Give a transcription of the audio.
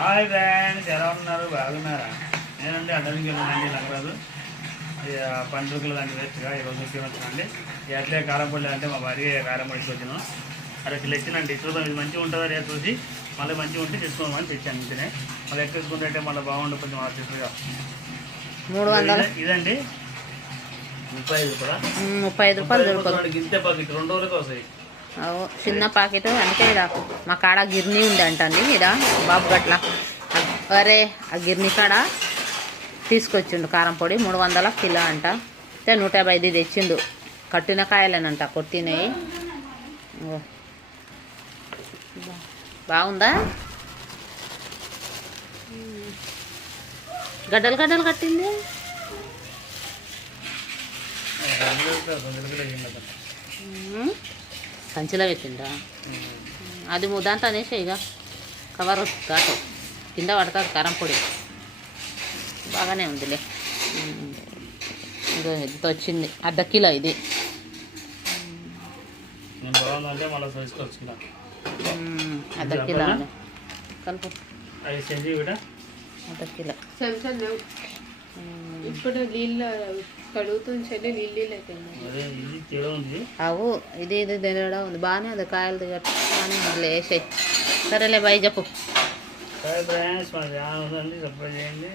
Hi friends, ఎలా ఉన్నారు? బాగున్నారా? నేనండి అడ్డానికి వెళ్ళానండి నగరాజు. పండుగలు లాంటి వేస్ట్గా ఈరోజు వచ్చినండి. ఎట్లే కారంపొడి అంటే మా భార్య కారంపొడికి వచ్చినాం. అరే ఇట్లా ఇచ్చినండి. చూద్దాం ఇది మంచిగా ఉంటుందా రేపు చూసి మళ్ళీ మంచిగా ఉంటే తెచ్చుకోమని తెచ్చాను. ఇంతనే మళ్ళీ ఎక్కేసుకుంటే మళ్ళీ బాగుంటుంది కొంచెం ఆర్టిస్ట్గా. 300 ఇదండి 35 రూపాయలు ఇంతే పాకెట్ 2 రోజులకి వస్తాయి. చిన్న ప్యాకెట్. అంటే ఇక్కడ మా కాడ గిర్నీ ఉంది అంటండి. ఇక్కడ బాబు గట్ల అరే ఆ గిర్నీ కాడ తీసుకొచ్చిండు కారం పొడి 300 కిలో అంట. అంటే 150 తెచ్చిండు. కట్టిన కాయలేనంట, కొట్టినవి. బాగుందా? గడ్డలు గడ్డలు కట్టింది. సంచిలో పెట్టిండ్రా? అది దాంతో అనేసి ఇక కవర్ కాటు కింద పడతాది కారం పొడి. బాగానే ఉందిలే. ఇంకో ఇంత వచ్చింది, ½ కిలో ఇది. ½ కిలో కలుపు. ½ కిలో ఇప్పుడు నీళ్ళు కడుగుతుంది, అవు ఇది ఇది తినడం ఉంది. బాగానే ఉంది, కాయలు దిగట్టు బాగానే ఉంది. వేసాయి. సరేలే, బాయ్ చెప్పు. సబ్స్క్రైబ్ చేయండి.